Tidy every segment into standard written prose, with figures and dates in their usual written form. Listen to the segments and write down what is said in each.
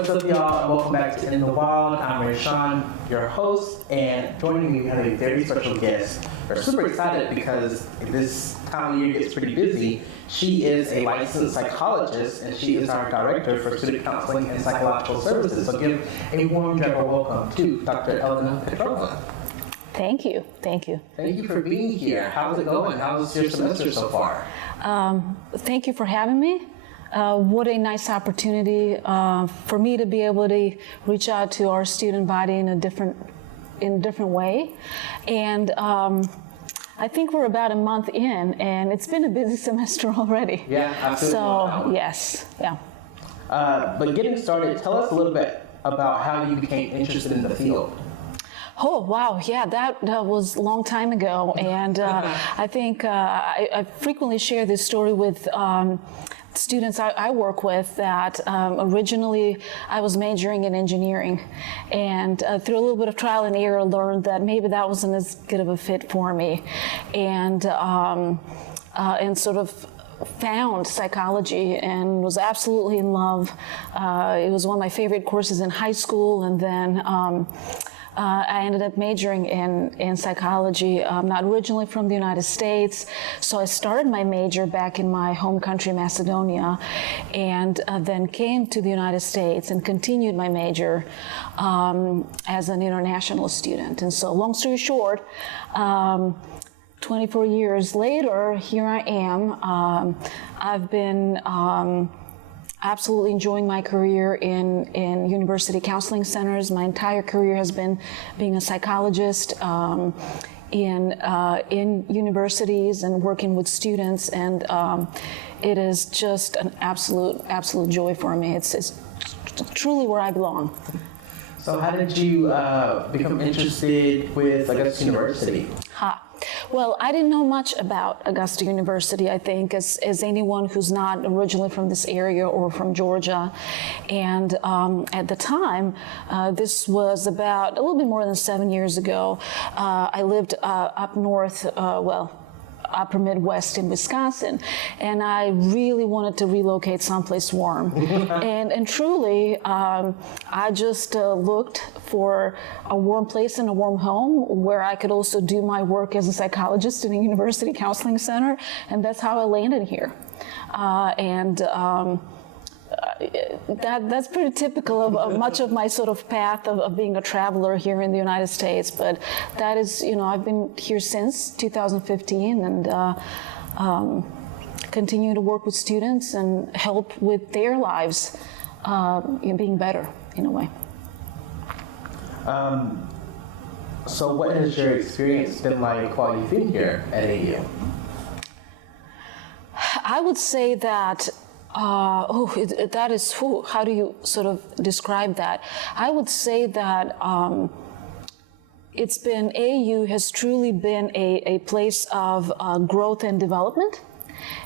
What's up, y'all? Welcome back to In the Wild. I'm Raysean, your host, and joining me, we have a very special guest. We're super excited because this time of year gets pretty busy. She is a licensed psychologist, and she is our director for student counseling and psychological services. So give a warm, gentle welcome to Dr. Elena Petrova. Thank you. Thank you. Thank you for being here. How's it going? How's your semester so far? Thank you for having me. What a nice opportunity for me to be able to reach out to our student body in a different way. And I think we're about a month in, and it's been a busy semester already. Yeah, absolutely. So, yes, yeah. But getting started, tell us a little bit about how you became interested in the field. Oh, wow. Yeah, that was a long time ago. And I think I frequently share this story with students I work with that originally I was majoring in engineering, and through a little bit of trial and error learned that maybe that wasn't as good of a fit for me, and sort of found psychology and was absolutely in love. It was one of my favorite courses in high school, and then I ended up majoring in psychology. I'm not originally from the United States, so I started my major back in my home country, Macedonia, and then came to the United States and continued my major as an international student. And so, long story short, 24 years later, here I am. I've been absolutely enjoying my career in university counseling centers. My entire career has been being a psychologist in universities and working with students, and it is just an absolute joy for me. It's truly where I belong. So how did you become interested with Augusta University? Well, I didn't know much about Augusta University, I think, as anyone who's not originally from this area or from Georgia. And at the time, this was about a little bit more than 7 years ago. I lived up north, upper Midwest in Wisconsin, and I really wanted to relocate someplace warm. and truly, I just looked for a warm place and a warm home where I could also do my work as a psychologist in a university counseling center, and that's how I landed here. That's pretty typical of much of my sort of path of being a traveler here in the United States. But that is, I've been here since 2015 and continue to work with students and help with their lives being better in a way. So what has your experience been like while you've been here at AU? I would say that that is, how do you sort of describe that? I would say that AU has truly been a place of growth and development,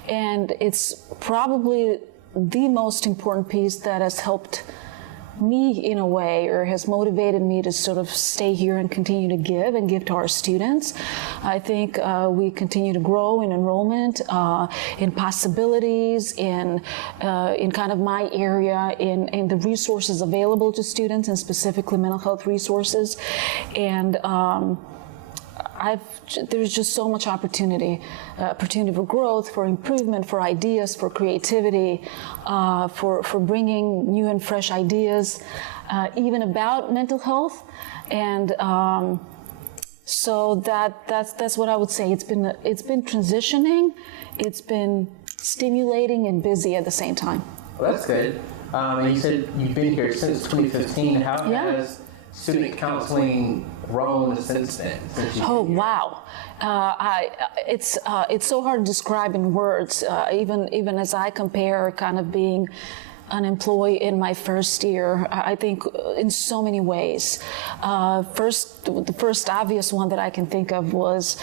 and it's probably the most important piece that has helped me in a way, or has motivated me to sort of stay here and continue to give to our students. I think we continue to grow in enrollment, in possibilities, in kind of my area, in the resources available to students, and specifically mental health resources. And there's just so much opportunity for growth, for improvement, for ideas, for creativity, for bringing new and fresh ideas, even about mental health, and so that's what I would say. It's been transitioning, it's been stimulating and busy at the same time. Well, that's good. And you said you've been here since 2015. How has student counseling grown since then? Wow. It's so hard to describe in words, even as I compare kind of being an employee in my first year, I think in so many ways. The first obvious one that I can think of was,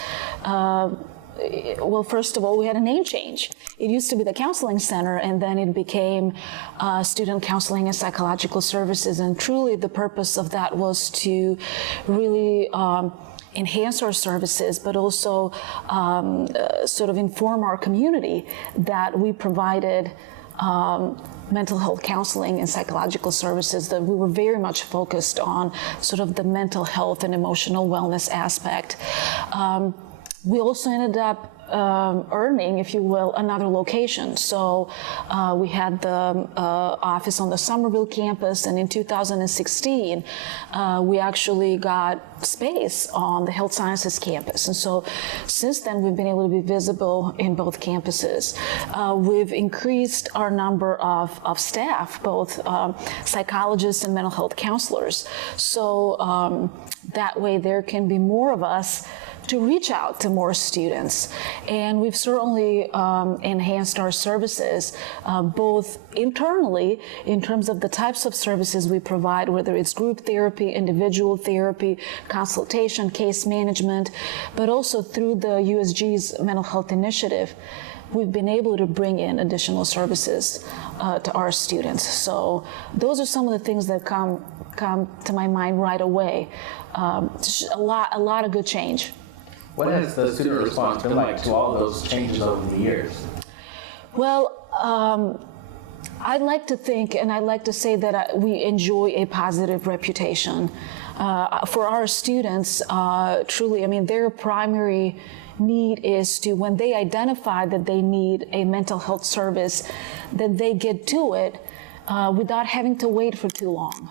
first of all, we had a name change. It used to be the Counseling Center, and then it became Student Counseling and Psychological Services. And truly, the purpose of that was to really enhance our services, but also sort of inform our community that we provided mental health counseling and psychological services, that we were very much focused on sort of the mental health and emotional wellness aspect. We also ended up earning, if you will, another location. So we had the office on the Somerville campus, and in 2016, we actually got space on the health sciences campus. And so since then, we've been able to be visible in both campuses. We've increased our number of staff, both psychologists and mental health counselors. So that way there can be more of us to reach out to more students. And we've certainly enhanced our services, both internally in terms of the types of services we provide, whether it's group therapy, individual therapy, consultation, case management, but also through the USG's mental health initiative. We've been able to bring in additional services to our students. So those are some of the things that come to my mind right away. A lot of good change. What has the student response been like to all those changes over the years? Well, I'd like to think, and I'd like to say that we enjoy a positive reputation. For our students, truly, I mean, their primary need is to, when they identify that they need a mental health service, that they get to it without having to wait for too long.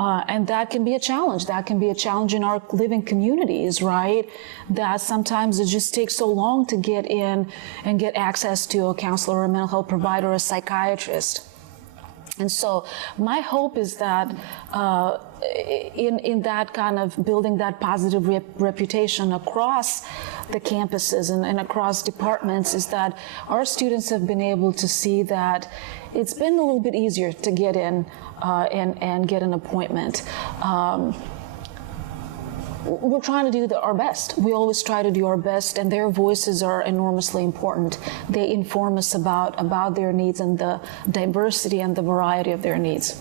And that can be a challenge. That can be a challenge in our living communities, right? That sometimes it just takes so long to get in and get access to a counselor, a mental health provider, a psychiatrist. And so my hope is that in that kind of building that positive reputation across the campuses and across departments, is that our students have been able to see that it's been a little bit easier to get in and get an appointment. We're trying to do our best. We always try to do our best, and their voices are enormously important. They inform us about their needs and the diversity and the variety of their needs.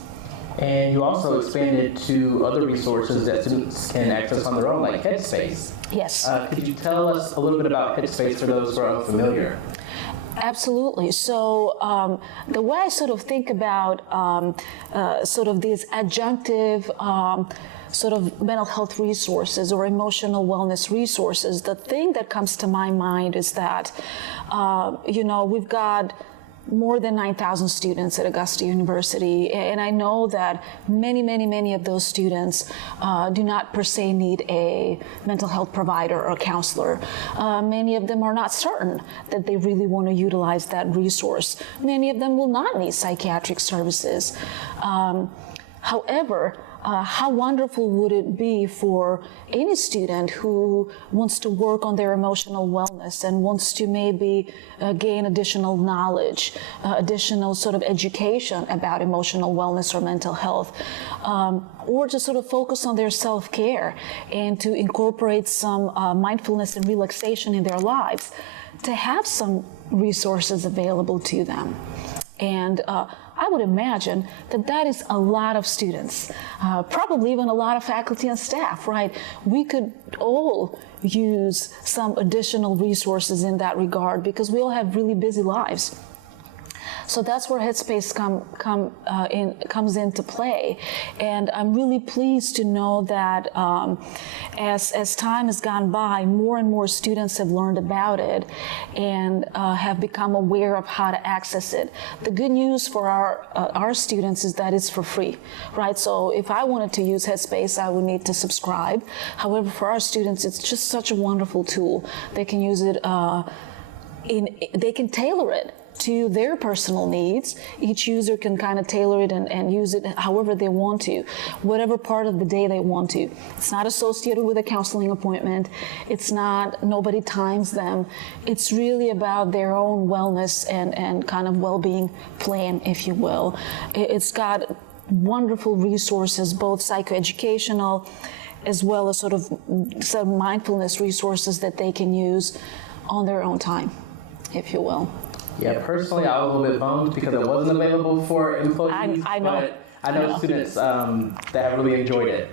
And you also expanded to other resources that students can access on their own, like Headspace. Yes. Could you tell us a little bit about Headspace for those who are unfamiliar? Absolutely. So the way I sort of think about sort of these adjunctive sort of mental health resources or emotional wellness resources, the thing that comes to my mind is that, we've got more than 9,000 students at Augusta University, and I know that many of those students do not per se need a mental health provider or counselor. Many of them are not certain that they really want to utilize that resource. Many of them will not need psychiatric services. However, how wonderful would it be for any student who wants to work on their emotional wellness and wants to maybe gain additional knowledge, additional sort of education about emotional wellness or mental health, or to sort of focus on their self-care and to incorporate some mindfulness and relaxation in their lives, to have some resources available to them. And I would imagine that is a lot of students, probably even a lot of faculty and staff, right? We could all use some additional resources in that regard because we all have really busy lives. So that's where Headspace comes into play. And I'm really pleased to know that as time has gone by, more and more students have learned about it and have become aware of how to access it. The good news for our students is that it's for free, right? So if I wanted to use Headspace, I would need to subscribe. However, for our students, it's just such a wonderful tool. They can use it, they can tailor it to their personal needs. Each user can kind of tailor it and use it however they want to, whatever part of the day they want to. It's not associated with a counseling appointment. It's not, nobody times them. It's really about their own wellness and kind of well-being plan, if you will. It's got wonderful resources, both psychoeducational as well as sort of some mindfulness resources that they can use on their own time, if you will. Yeah, personally, I was a little bit bummed because it wasn't available for employees, I know. but I know students that have really enjoyed it.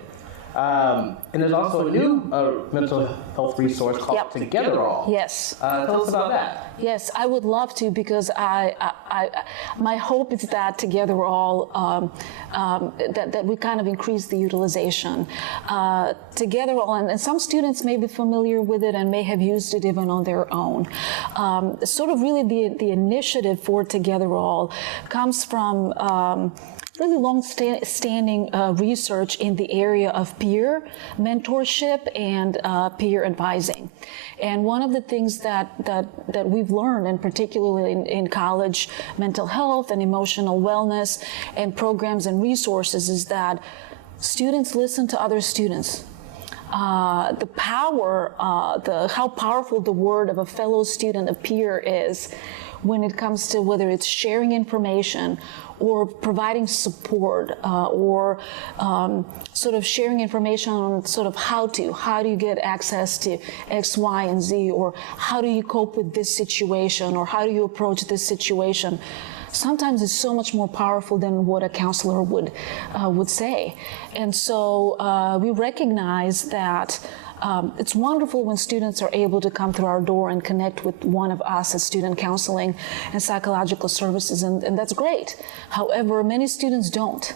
And there's also a new mental health resource called Togetherall. Yes. Tell us about that. Yes, I would love to, because I my hope is that Togetherall, that we kind of increase the utilization. Togetherall, and some students may be familiar with it and may have used it even on their own. Sort of really the initiative for Togetherall comes from really long-standing research in the area of peer mentorship and peer advising. And one of the things that we've learned, and particularly in college mental health and emotional wellness and programs and resources, is that students listen to other students. The power, how powerful the word of a fellow student, a peer, is when it comes to whether it's sharing information or providing support or sort of sharing information on sort of how do you get access to X, Y, and Z, or how do you cope with this situation, or how do you approach this situation. Sometimes it's so much more powerful than what a counselor would say. And so we recognize that it's wonderful when students are able to come through our door and connect with one of us at student counseling and psychological services, and that's great. However, many students don't.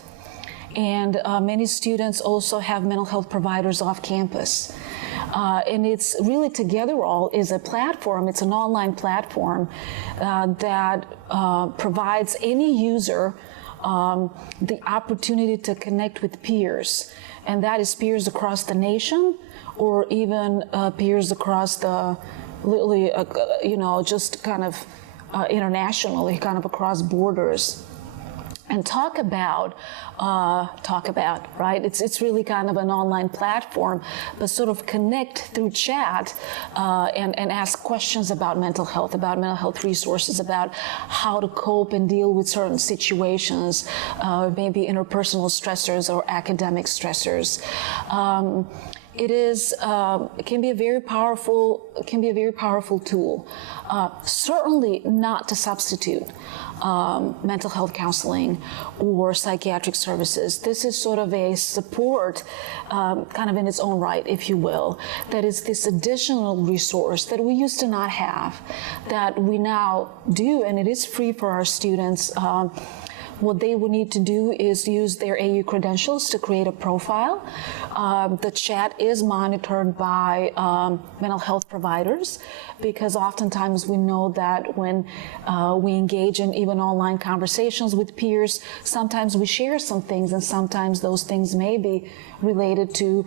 And many students also have mental health providers off campus. And it's really Togetherall is a platform, it's an online platform that provides any user the opportunity to connect with peers. And that is peers across the nation, or even peers across the, literally, just kind of internationally, kind of across borders. And talk about, right? It's really kind of an online platform, but sort of connect through chat and ask questions about mental health resources, about how to cope and deal with certain situations, maybe interpersonal stressors or academic stressors. It can be a very powerful tool. Certainly not to substitute mental health counseling or psychiatric services. This is sort of a support, kind of in its own right, if you will, that is this additional resource that we used to not have, that we now do, and it is free for our students. What they would need to do is use their AU credentials to create a profile. The chat is monitored by mental health providers, because oftentimes we know that when we engage in even online conversations with peers, sometimes we share some things, and sometimes those things may be related to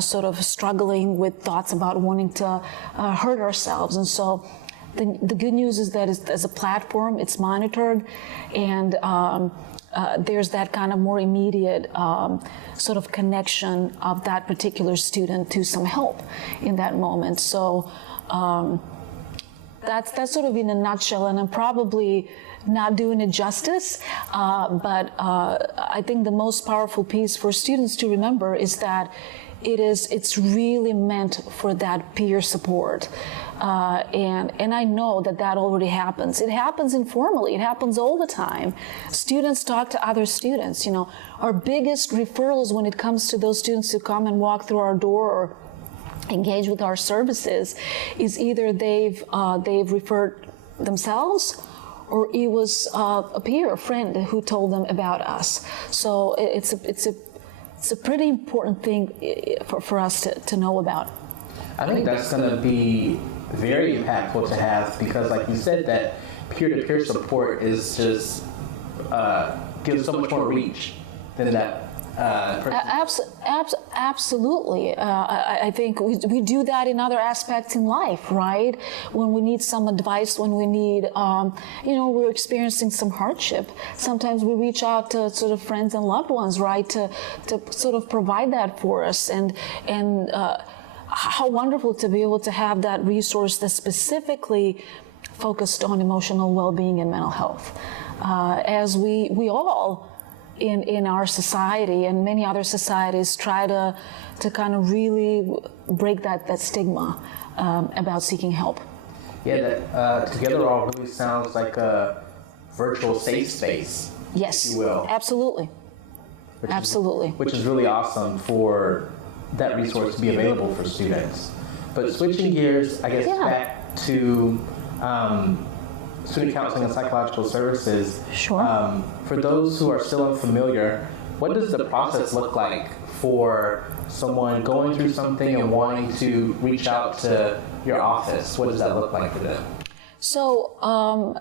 sort of struggling with thoughts about wanting to hurt ourselves. And so the good news is that as a platform, it's monitored, and there's that kind of more immediate sort of connection of that particular student to some help in that moment. So that's sort of in a nutshell, and I'm probably not doing it justice, but I think the most powerful piece for students to remember is that it's really meant for that peer support. And I know that already happens. It happens informally. It happens all the time. Students talk to other students. Our biggest referrals when it comes to those students who come and walk through our door or engage with our services is either they've referred themselves, or it was a peer, a friend who told them about us. So it's a pretty important thing for us to know about. I think that's going to be very impactful to have, because like you said, that peer-to-peer support is just gives so much more reach than that Absolutely. I think we do that in other aspects in life, right? When we need some advice, when we need, we're experiencing some hardship. Sometimes we reach out to sort of friends and loved ones, right, to sort of provide that for us. And how wonderful to be able to have that resource that's specifically focused on emotional well-being and mental health. As we all in our society and many other societies try to kind of really break that stigma about seeking help. Yeah, that Togetherall really sounds like a virtual safe space. Yes, if you will. Absolutely. Which is really awesome for that resource to be available for students. But switching gears, I guess, back to student counseling and psychological services. Sure. For those who are still unfamiliar, what does the process look like for someone going through something and wanting to reach out to your office? What does that look like for them? So,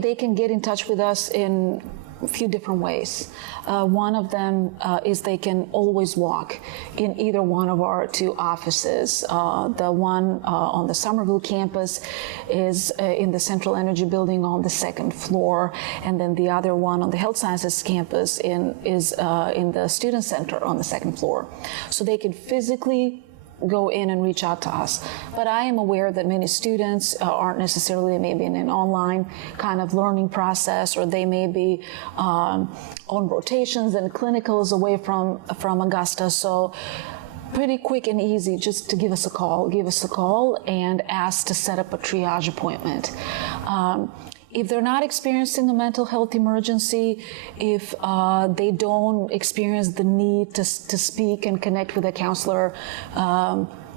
they can get in touch with us in a few different ways. One of them is they can always walk in either one of our two offices. The one on the Somerville campus is in the Central Energy building on the second floor, and then the other one on the Health Sciences campus is in the Student Center on the second floor. So they can physically go in and reach out to us. But I am aware that many students aren't necessarily maybe in an online kind of learning process, or they may be on rotations and clinicals away from Augusta. So pretty quick and easy just to give us a call and ask to set up a triage appointment. If they're not experiencing a mental health emergency, if they don't experience the need to speak and connect with a counselor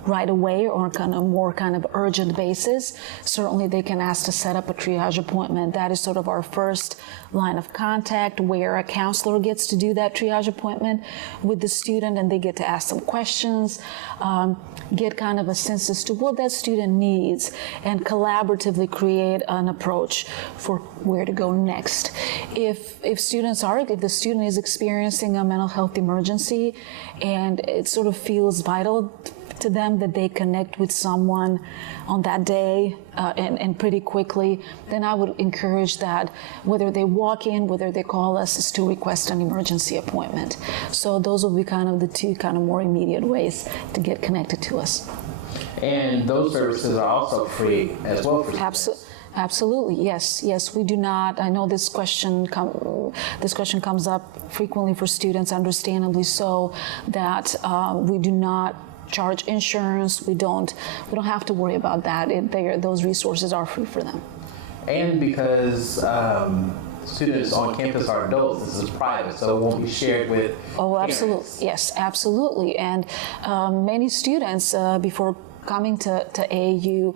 right away or on a more kind of urgent basis, certainly they can ask to set up a triage appointment. That is sort of our first line of contact, where a counselor gets to do that triage appointment with the student, and they get to ask some questions, get kind of a sense as to what that student needs, and collaboratively create an approach for where to go next. If the student is experiencing a mental health emergency and it sort of feels vital to them that they connect with someone on that day and pretty quickly, then I would encourage that whether they walk in, whether they call us, is to request an emergency appointment. So those will be kind of the two kind of more immediate ways to get connected to us. And those services are also free as well for students. Absolutely, yes. We do not. I know this question comes up frequently for students, understandably so, that we do not charge insurance. We don't have to worry about that. Those resources are free for them. And because students on campus are adults, this is private, so it won't be shared with absolutely. parents. Yes, absolutely. And many students, before coming to AAU,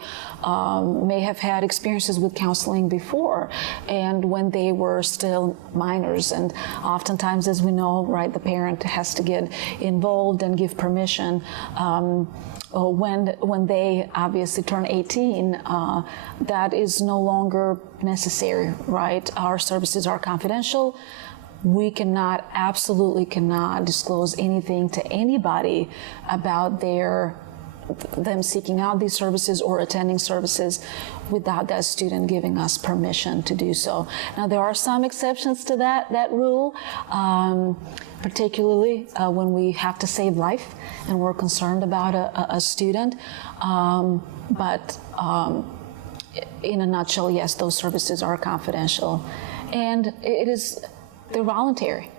may have had experiences with counseling before, and when they were still minors. And oftentimes, as we know, right, the parent has to get involved and give permission. When they obviously turn 18, that is no longer necessary, right? Our services are confidential. We absolutely cannot disclose anything to anybody about them seeking out these services or attending services without that student giving us permission to do so. Now, there are some exceptions to that rule, particularly when we have to save life and we're concerned about a student. But in a nutshell, yes, those services are confidential, and they're voluntary.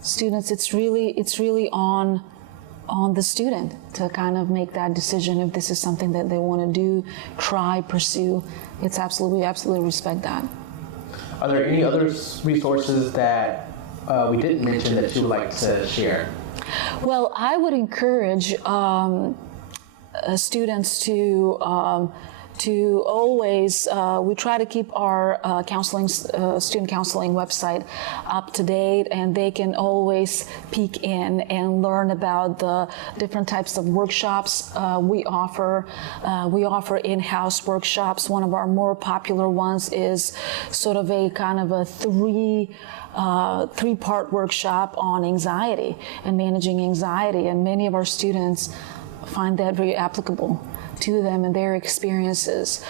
Students, it's really on the student to kind of make that decision if this is something that they want to do, try, pursue. We absolutely respect that. Are there any other resources that we didn't mention that you would like to share? Well, I would encourage students to always, we try to keep our student counseling website up to date, and they can always peek in and learn about the different types of workshops we offer. We offer in-house workshops. One of our more popular ones is sort of a kind of a three-part workshop on anxiety and managing anxiety, and many of our students find that very applicable to them and their experiences.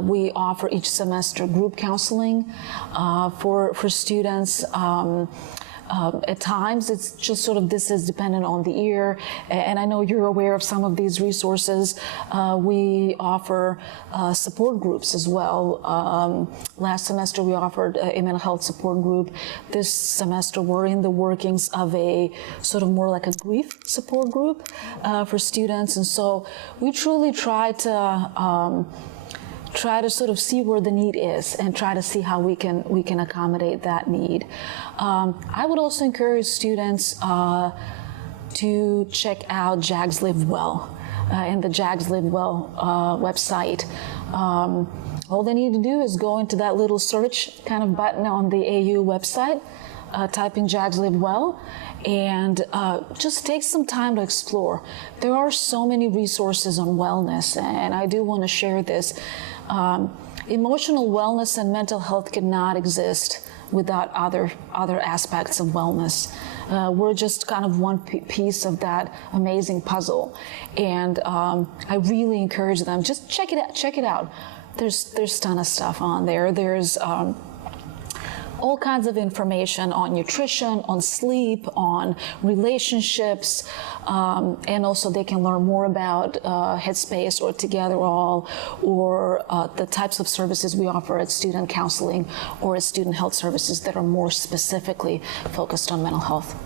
We offer each semester group counseling for students. At times, it's just sort of, this is dependent on the year, and I know you're aware of some of these resources. We offer support groups as well. Last semester, we offered a mental health support group. This semester, we're in the workings of a sort of more like a grief support group for students, and so we truly try to sort of see where the need is and try to see how we can accommodate that need. I would also encourage students to check out JAGS Live Well and the JAGS Live Well website. All they need to do is go into that little search kind of button on the AU website, type in Jags Live Well, and just take some time to explore. There are so many resources on wellness, and I do want to share this. Emotional wellness and mental health cannot exist without other aspects of wellness. We're just kind of one piece of that amazing puzzle, and I really encourage them, just check it out. There's a ton of stuff on there. There's all kinds of information on nutrition, on sleep, on relationships, and also they can learn more about Headspace or Togetherall, or the types of services we offer at student counseling or at student health services that are more specifically focused on mental health.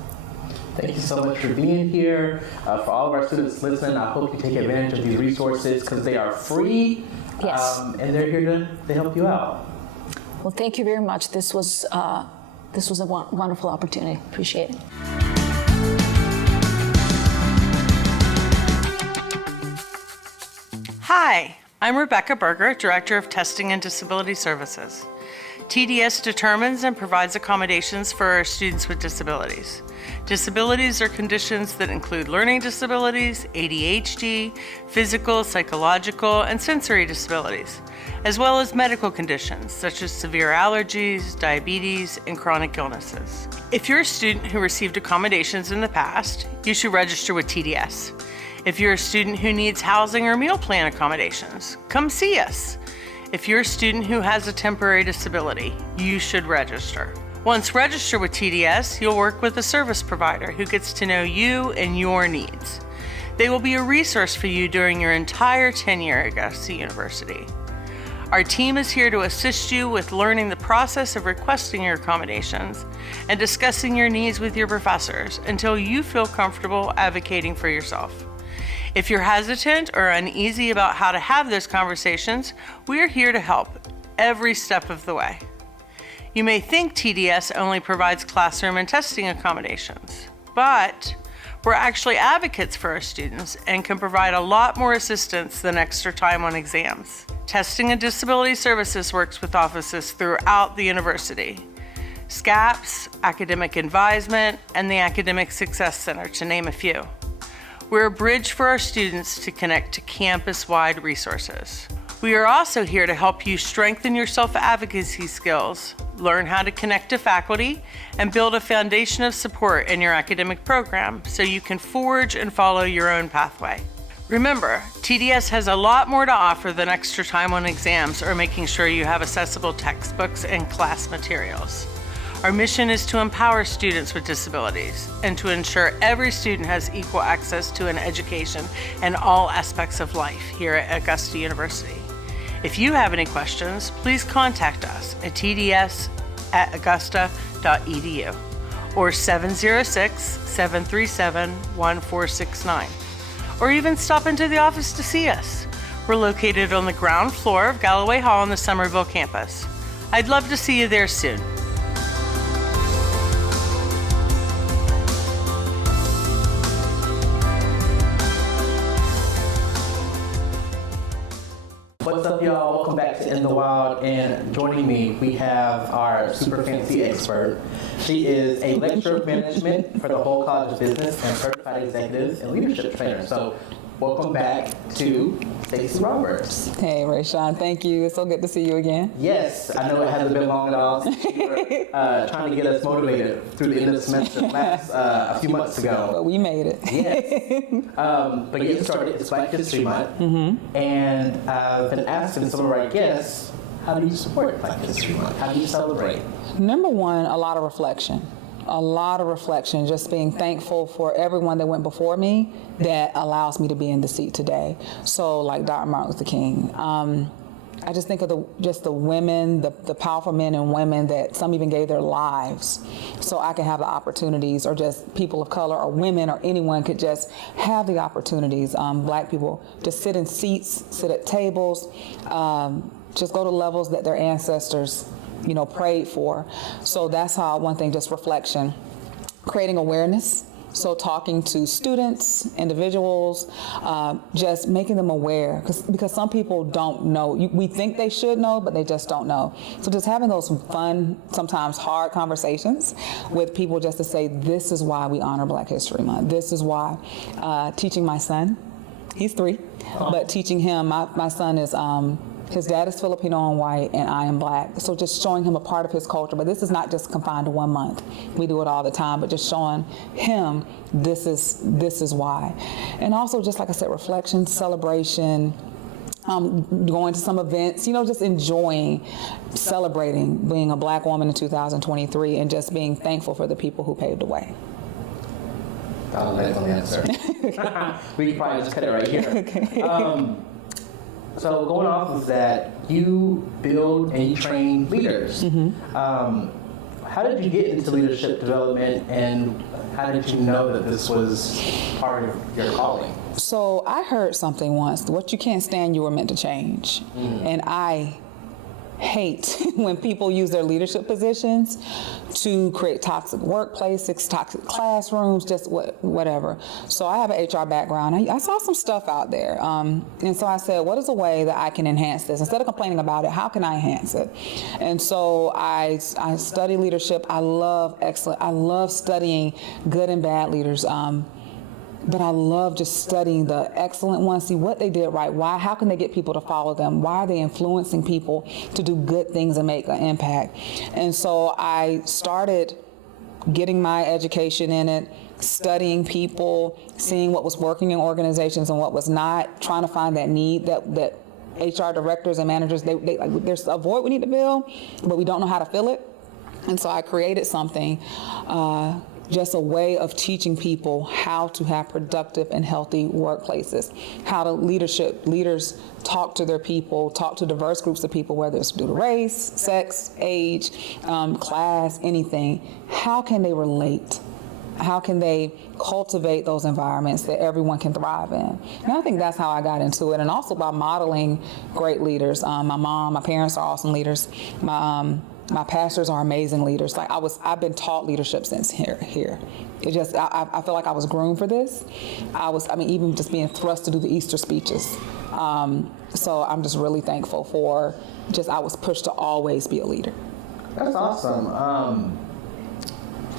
Thank you so much for being here. For all of our students listening, I hope you take advantage of these resources because they are free. Yes. And they're here to help you out. Well, thank you very much. This was a wonderful opportunity. Appreciate it. Hi, I'm Rebecca Berger, Director of Testing and Disability Services. TDS determines and provides accommodations for our students with disabilities. Disabilities are conditions that include learning disabilities, ADHD, physical, psychological, and sensory disabilities, as well as medical conditions such as severe allergies, diabetes, and chronic illnesses. If you're a student who received accommodations in the past, you should register with TDS. If you're a student who needs housing or meal plan accommodations, come see us. If you're a student who has a temporary disability, you should register. Once registered with TDS, you'll work with a service provider who gets to know you and your needs. They will be a resource for you during your entire tenure at Augusta University. Our team is here to assist you with learning the process of requesting your accommodations and discussing your needs with your professors until you feel comfortable advocating for yourself. If you're hesitant or uneasy about how to have those conversations, we are here to help every step of the way. You may think TDS only provides classroom and testing accommodations, but we're actually advocates for our students and can provide a lot more assistance than extra time on exams. Testing and Disability Services works with offices throughout the university. SCAPS, Academic Advisement, and the Academic Success Center, to name a few. We're a bridge for our students to connect to campus-wide resources. We are also here to help you strengthen your self-advocacy skills, learn how to connect to faculty, and build a foundation of support in your academic program so you can forge and follow your own pathway. Remember, TDS has a lot more to offer than extra time on exams or making sure you have accessible textbooks and class materials. Our mission is to empower students with disabilities and to ensure every student has equal access to an education in all aspects of life here at Augusta University. If you have any questions, please contact us at tds@augusta.edu or 706-737-1469, or even stop into the office to see us. We're located on the ground floor of Galloway Hall on the Somerville campus. I'd love to see you there soon. What's up, y'all? Welcome back to In the Wild, and joining me, we have our super fancy expert. She is a lecturer of management for the Whole College of Business and certified executive and leadership trainer. So, welcome back to Stacy Roberts. Hey, Raysean, thank you. It's so good to see you again. Yes, I know it hasn't been long at all since you were trying to get us motivated through the end of the semester a few months ago. But we made it. Yes. But getting started, it's Black History Month, and I've been asking some of our guests, how do you support Black History Month? How do you celebrate? Number one, a lot of reflection. Just being thankful for everyone that went before me that allows me to be in the seat today. So like Dr. Martin Luther King. I just think of the women, the powerful men and women that some even gave their lives so I can have the opportunities, or just people of color or women or anyone could just have the opportunities. Black people just sit in seats, sit at tables, just go to levels that their ancestors prayed for. So that's how one thing, just reflection, creating awareness So talking to students, individuals, just making them aware, because some people don't know. We think they should know, but they just don't know. So just having those fun, sometimes hard conversations with people just to say, this is why we honor Black History Month. This is why. Teaching my son, he's 3, but teaching him, my son is, his dad is Filipino and white, and I am Black. So just showing him a part of his culture. But this is not just confined to 1 month. We do it all the time. But just showing him this is why. And also, just like I said, reflection, celebration, going to some events, just enjoying, celebrating being a Black woman in 2023, and just being thankful for the people who paved the way. I'll let them answer. We can probably just cut it right here. Okay. So going off of that, you build and you train leaders. How did you get into leadership development, and how did you know that this was part of your calling? So I heard something once, what you can't stand, you were meant to change. And I hate when people use their leadership positions to create toxic workplaces, toxic classrooms, just whatever. So I have an HR background. I saw some stuff out there. And so I said, what is a way that I can enhance this? Instead of complaining about it, how can I enhance it? And so I study leadership. I love studying good and bad leaders. But I love just studying the excellent ones, see what they did right, why, how can they get people to follow them, why are they influencing people to do good things and make an impact. And so I started getting my education in it, studying people, seeing what was working in organizations and what was not, trying to find that need that HR directors and managers, there's a void we need to fill, but we don't know how to fill it. And so I created something, just a way of teaching people how to have productive and healthy workplaces, how to leaders talk to their people, talk to diverse groups of people, whether it's due to race, sex, age, class, anything. How can they relate? How can they cultivate those environments that everyone can thrive in? And I think that's how I got into it. And also by modeling great leaders. My parents are awesome leaders. My pastors are amazing leaders. I've been taught leadership since here. It just, I feel like I was groomed for this. Even just being thrust to do the Easter speeches. So I'm just really thankful for I was pushed to always be a leader. That's awesome.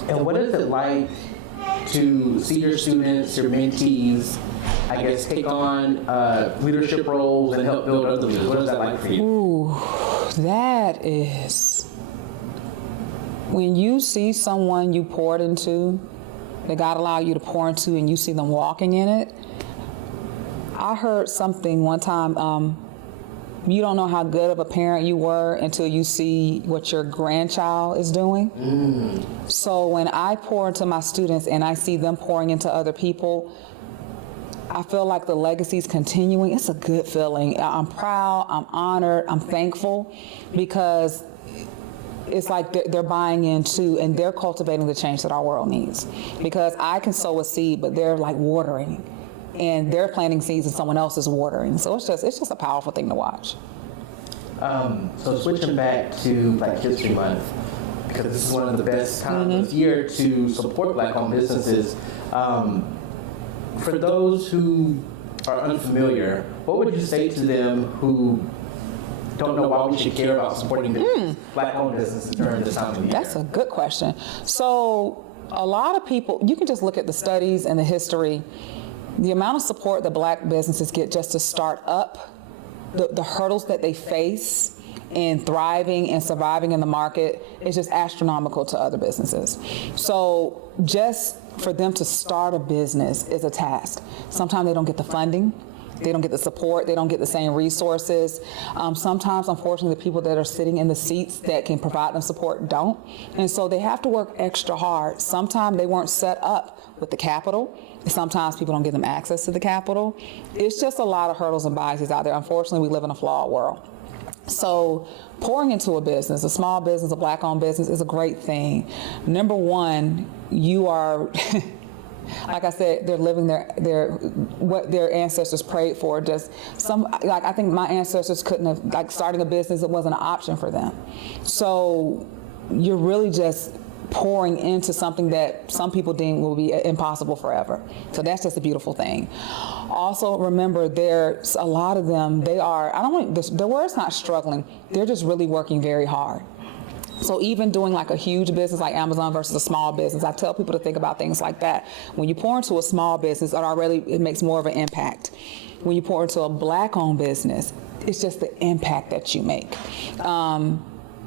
And what is it like to see your students, your mentees, I guess, take on leadership roles and help build other leaders? What is that like for you? Ooh, that is... When you see someone you poured into, that God allowed you to pour into, and you see them walking in it. I heard something one time, you don't know how good of a parent you were until you see what your grandchild is doing. So when I pour into my students and I see them pouring into other people, I feel like the legacy is continuing. It's a good feeling. I'm proud, I'm honored, I'm thankful, because it's like they're buying into and they're cultivating the change that our world needs. Because I can sow a seed, but they're like watering, and they're planting seeds and someone else is watering. So it's just a powerful thing to watch. So switching back to Black History Month, because this is one of the best times of year to support Black-owned businesses. For those who are unfamiliar, what would you say to them who don't know why we should care about supporting Black-owned businesses during this time of year? That's a good question. So a lot of people, you can just look at the studies and the history, the amount of support that Black businesses get just to start up, the hurdles that they face in thriving and surviving in the market is just astronomical to other businesses. So just for them to start a business is a task. Sometimes they don't get the funding. They don't get the support. They don't get the same resources. Sometimes, unfortunately, the people that are sitting in the seats that can provide them support don't. And so they have to work extra hard. Sometimes they weren't set up with the capital. Sometimes people don't give them access to the capital. It's just a lot of hurdles and biases out there. Unfortunately, we live in a flawed world. So pouring into a business, a small business, a Black-owned business is a great thing. Number one, you are... Like I said, they're living what their ancestors prayed for. I think my ancestors couldn't have, starting a business, it wasn't an option for them. So you're really just pouring into something that some people deem will be impossible forever. So that's just a beautiful thing. Also, remember, there's a lot of them, they are, I don't want, the word's not struggling, they're just really working very hard. So even doing like a huge business like Amazon versus a small business, I tell people to think about things like that. When you pour into a small business, it makes more of an impact. When you pour into a Black-owned business, it's just the impact that you make.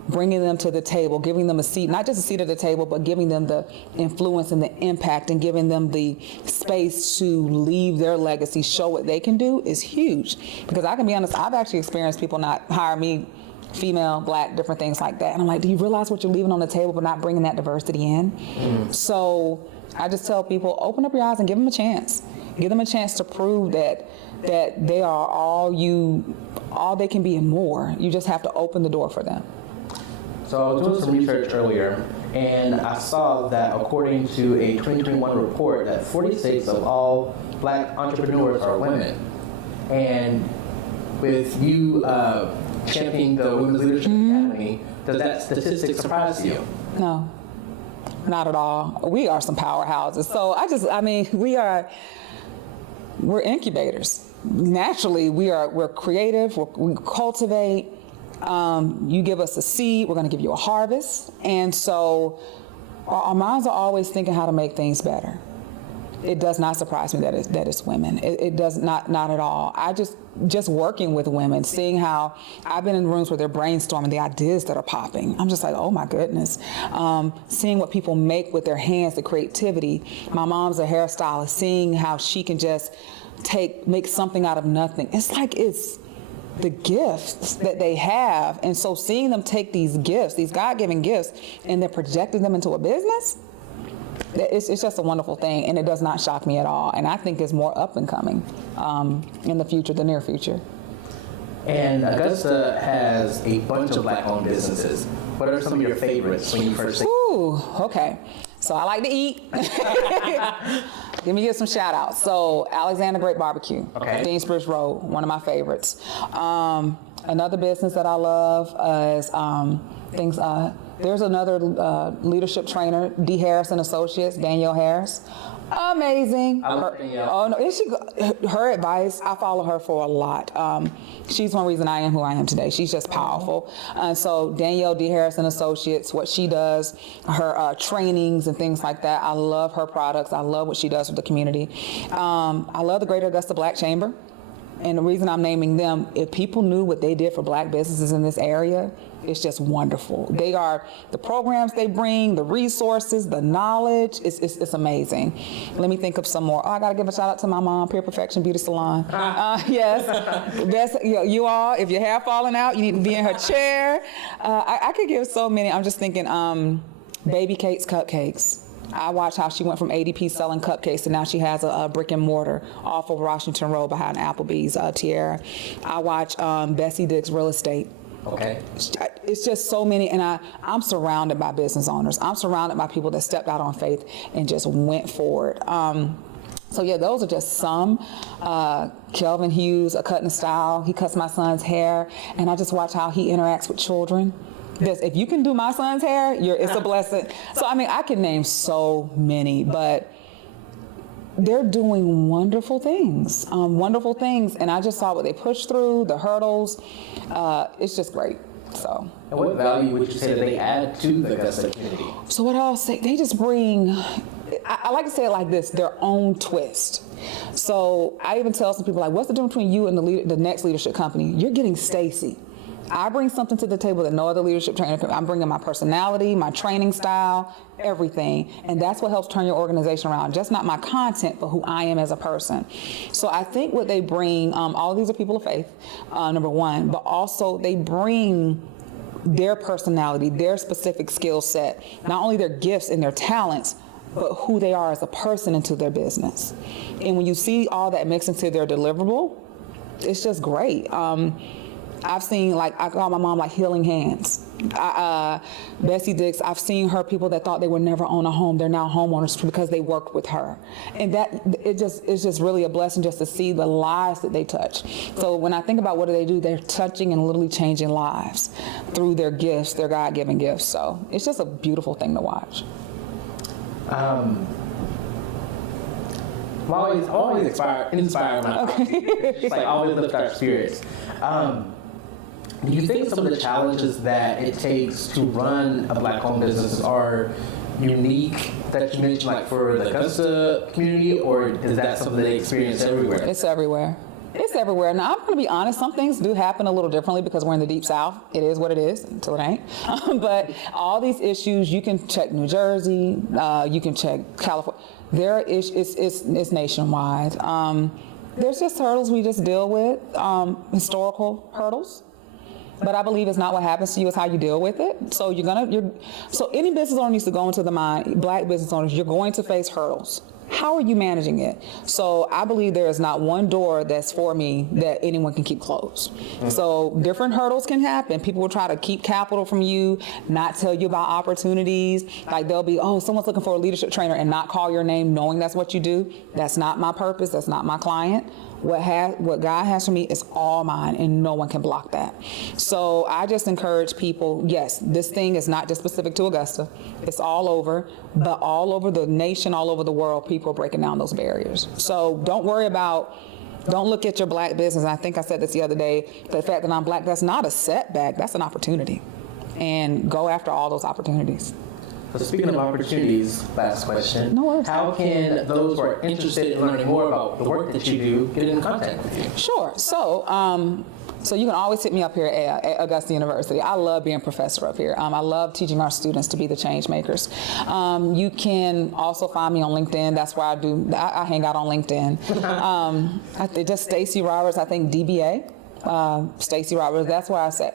Bringing them to the table, giving them a seat, not just a seat at the table, but giving them the influence and the impact and giving them the space to leave their legacy, show what they can do is huge. Because I can be honest, I've actually experienced people not hire me, female, Black, different things like that. And I'm like, do you realize what you're leaving on the table but not bringing that diversity in? So I just tell people, open up your eyes and give them a chance. Give them a chance to prove that they are all they can be and more. You just have to open the door for them. So I was doing some research earlier, and I saw that according to a 2021 report that 46 of all Black entrepreneurs are women. And with you championing the Women's Leadership Academy, does that statistic surprise you? No, not at all. We are some powerhouses. So we're incubators. Naturally, we're creative, we cultivate. You give us a seed, we're going to give you a harvest. And so our minds are always thinking how to make things better. It does not surprise me that it's women. It does not at all. I just working with women, seeing how I've been in rooms where they're brainstorming the ideas that are popping. I'm just like, oh my goodness. Seeing what people make with their hands, the creativity. My mom's a hairstylist, seeing how she can just make something out of nothing. It's the gifts that they have. And so seeing them take these gifts, these God-given gifts, and they're projecting them into a business, it's just a wonderful thing, and it does not shock me at all. And I think it's more up and coming in the future, the near future. And Augusta has a bunch of Black-owned businesses. What are some of your favorites when you first say? Ooh, okay. So I like to eat. Let me give some shout outs. So Alexander Great Barbecue, Deansbridge Road, one of my favorites. Another business that I love is there's another leadership trainer, D. Harris and Associates, Danielle Harris. Amazing. I love Danielle. Her advice, I follow her for a lot. She's one reason I am who I am today. She's just powerful. So Danielle D. Harris and Associates, what she does, her trainings and things like that. I love her products. I love what she does with the community. I love the Greater Augusta Black Chamber. And the reason I'm naming them, if people knew what they did for Black businesses in this area, it's just wonderful. They are, the programs they bring, the resources, the knowledge, it's amazing. Let me think of some more. I gotta give a shout out to my mom, Pure Perfection Beauty Salon. Yes, best, you all, if your hair falling out, you need to be in her chair. I could give so many. I'm just thinking, Baby Kate's Cupcakes. I watched how she went from ADP selling cupcakes to now she has a brick and mortar off of Washington Road behind Applebee's, Tierra. I watch Bessie Dick's Real Estate. Okay. It's just so many, and I'm surrounded by business owners. I'm surrounded by people that stepped out on faith and just went forward. So yeah, those are just some. Kelvin Hughes, a cut and style. He cuts my son's hair, and I just watch how he interacts with children. If you can do my son's hair, it's a blessing. So I can name so many, but they're doing wonderful things, and I just saw what they pushed through, the hurdles. It's just great. So. And what value would you say that they add to the Augusta community? So what I'll say, they just bring, I like to say it like this, their own twist. So I even tell some people, like, what's the difference between you and the next leadership company? You're getting Stacy. I bring something to the table that no other leadership trainer can. I'm bringing my personality, my training style, everything. And that's what helps turn your organization around. Just not my content, but who I am as a person. So I think what they bring, all of these are people of faith, number one, but also they bring their personality, their specific skill set, not only their gifts and their talents, but who they are as a person into their business. And when you see all that mixed into their deliverable, it's just great. I've seen, like, I call my mom like healing hands. Bessie Dix, I've seen her, people that thought they would never own a home, they're now homeowners because they worked with her. And it's just really a blessing just to see the lives that they touch. So when I think about what do, they're touching and literally changing lives through their gifts, their God-given gifts. So it's just a beautiful thing to watch. I'm always inspired when I talk to you. It's just like always lift our spirits. Do you think some of the challenges that it takes to run a Black-owned business are unique that you mentioned, like for the Augusta community, or is that something they experience everywhere? It's everywhere. It's everywhere. Now, I'm going to be honest, some things do happen a little differently because we're in the Deep South. It is what it is until it ain't. But all these issues, you can check New Jersey, you can check California. It's nationwide. There's just hurdles we just deal with, historical hurdles. But I believe it's not what happens to you, it's how you deal with it. So so any business owner needs to go into the mind, Black business owners, you're going to face hurdles. How are you managing it? So I believe there is not one door that's for me that anyone can keep closed. Mm-hmm. So different hurdles can happen. People will try to keep capital from you, not tell you about opportunities. Like they'll be, oh, someone's looking for a leadership trainer and not call your name knowing that's what you do. That's not my purpose. That's not my client. What God has for me is all mine, and no one can block that. So I just encourage people, yes, this thing is not just specific to Augusta. It's all over, but all over the nation, all over the world, people are breaking down those barriers. So don't look at your Black business. I think I said this the other day, the fact that I'm Black, that's not a setback, that's an opportunity. And go after all those opportunities. So speaking of opportunities, last question. No worries. How can those who are interested in learning more about the work that you do get in contact with you? Sure. So you can always hit me up here at Augusta University. I love being a professor up here. I love teaching our students to be the change makers. You can also find me on LinkedIn. That's where I hang out on LinkedIn. Just Stacy Roberts, I think DBA. Stacy Roberts, that's where I say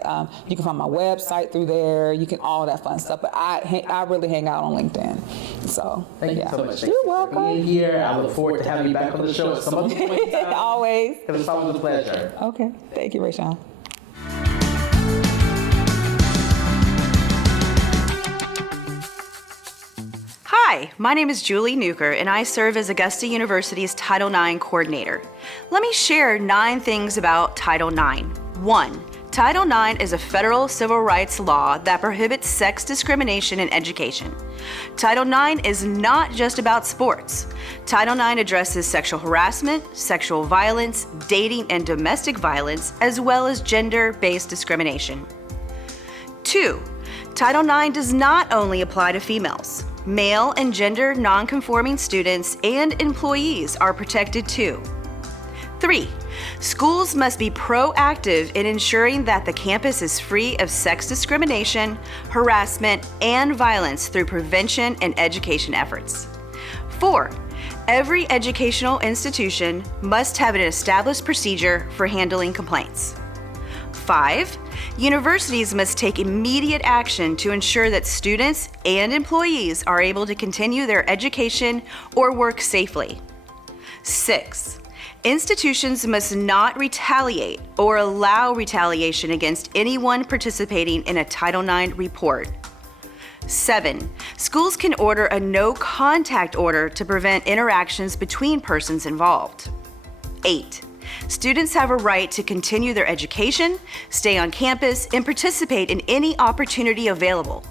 you can find my website through there. You can all that fun stuff. But I really hang out on LinkedIn. So thank you so much. You're welcome. For being here. I look forward to having you back on the show at some other point in time. Always. Because it's always a pleasure. Okay. Thank you, Raysean. Hi, my name is Julie Nuker, and I serve as Augusta University's Title IX coordinator. Let me share 9 things about Title IX. 1. Title IX is a federal civil rights law that prohibits sex discrimination in education. Title IX is not just about sports. Title IX addresses sexual harassment, sexual violence, dating and domestic violence, as well as gender-based discrimination. 2. Title IX does not only apply to females. Male and gender nonconforming students and employees are protected too. 3. Schools must be proactive in ensuring that the campus is free of sex discrimination, harassment, and violence through prevention and education efforts. 4. Every educational institution must have an established procedure for handling complaints. 5. Universities must take immediate action to ensure that students and employees are able to continue their education or work safely. 6. Institutions must not retaliate or allow retaliation against anyone participating in a Title IX report. 7. Schools can order a no-contact order to prevent interactions between persons involved. 8. Students have a right to continue their education, stay on campus, and participate in any opportunity available.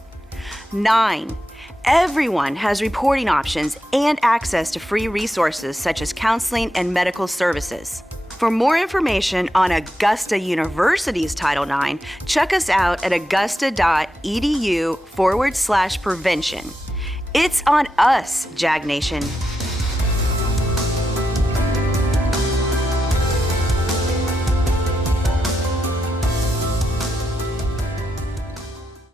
9. Everyone has reporting options and access to free resources such as counseling and medical services. For more information on Augusta University's Title IX, check us out at augusta.edu/prevention. It's on us, JAG Nation.